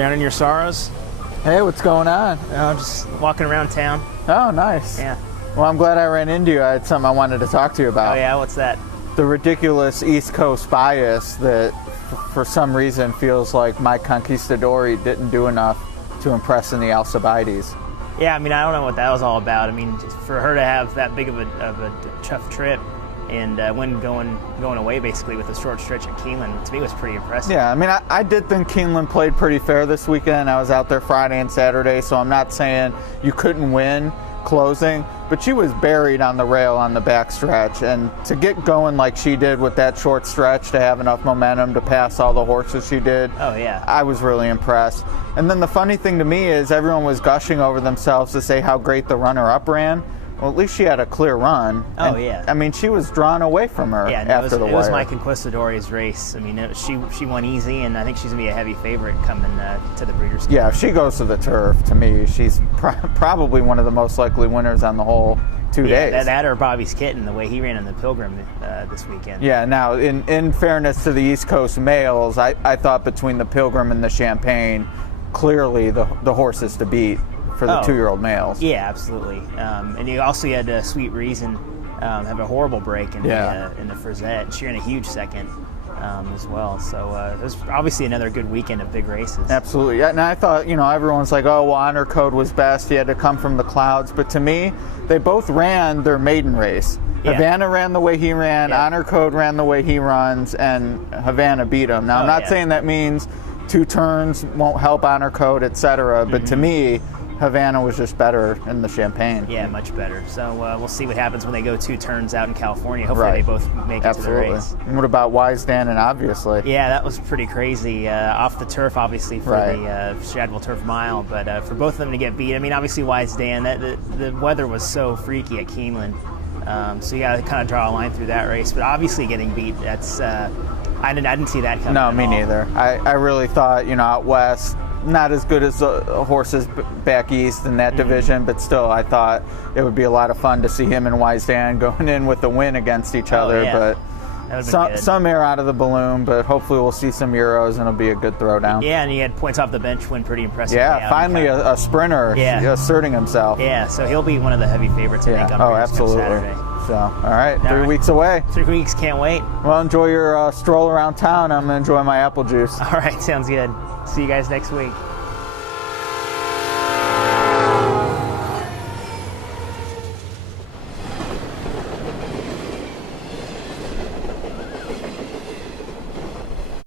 drowning your sorrows? Hey, what's going on? I'm just walking around town. Oh, nice. Yeah. Well, I'm glad I ran into you. I had something I wanted to talk to you about. Oh, yeah? What's that? The ridiculous East Coast bias that, for some reason, feels like my Conquistadori didn't do enough to impress in the Alcibiades. Yeah, I mean, I don't know what that was all about. I mean, just for her to have that big of a tough trip and win going away, basically, with a short stretch at Keeneland, to me was pretty impressive. Yeah, I mean, I did think Keeneland played pretty fair this weekend. I was out there Friday and Saturday, so I'm not saying you couldn't win closing, but she was buried on the rail on the backstretch, and to get going like she did with that short stretch, to have enough momentum to pass all the horses she did, Oh, yeah. I was really impressed. And then the funny thing to me is everyone was gushing over themselves to say how great the runner-up ran. Well, at least she had a clear run. Oh, And, yeah. I mean, she was drawn away from her Yeah, after the wire. it was my Conquistadori's race. I mean, she won easy, and I think she's going to be a heavy favorite coming to the Breeders' Cup. Yeah, if she goes to the turf, to me, she's probably one of the most likely winners on the whole 2 days. That or Bobby's Kitten, the way he ran in the Pilgrim this weekend. Yeah, now, in fairness to the East Coast males, I thought between the Pilgrim and the Champagne, clearly the horses to beat for the 2-year-old males. Yeah, absolutely. And you also had Sweet Reason have a horrible break in the Frisette. She ran a huge second as well. So it was obviously another good weekend of big races. Absolutely. Yeah, and I thought, everyone's like, oh, well, Honor Code was best. He had to come from the clouds. But to me, they both ran their maiden race. Yeah. Havana ran the way he ran, Yeah. Honor Code ran the way he runs, and Havana beat him. Now, I'm not saying that means 2 turns won't help Honor Code, etc. But to me, Havana was just better in the Champagne. Yeah, much better. So we'll see what happens when they go 2 turns out in California. Hopefully Right. they both make it to the race. And what about Wise Dan and Obviously? Yeah, that was pretty crazy. Off the turf, obviously, for the Shadwell Turf Mile, but for both of them to get beat, I mean, obviously Wise Dan, the weather was so freaky at Keeneland, so you got to kind of draw a line through that race. But obviously getting beat, that's I didn't see that coming. No, me neither. I really thought, out west, not as good as the horses back east in that division, but still I thought it would be a lot of fun to see him and Wise Dan going in with the win against each other. Yeah. But some air out of the balloon, but hopefully we'll see some Euros and it'll be a good throwdown. Yeah, and he had points off the bench win pretty impressive. Yeah, finally a sprinter asserting himself. Yeah, so he'll be one of the heavy favorites, I think, on Breeders' Cup Saturday. So, all right, 3 weeks away. 3 weeks, can't wait. Well, enjoy your stroll around town. I'm going to enjoy my apple juice. All right, sounds good. See you guys next week.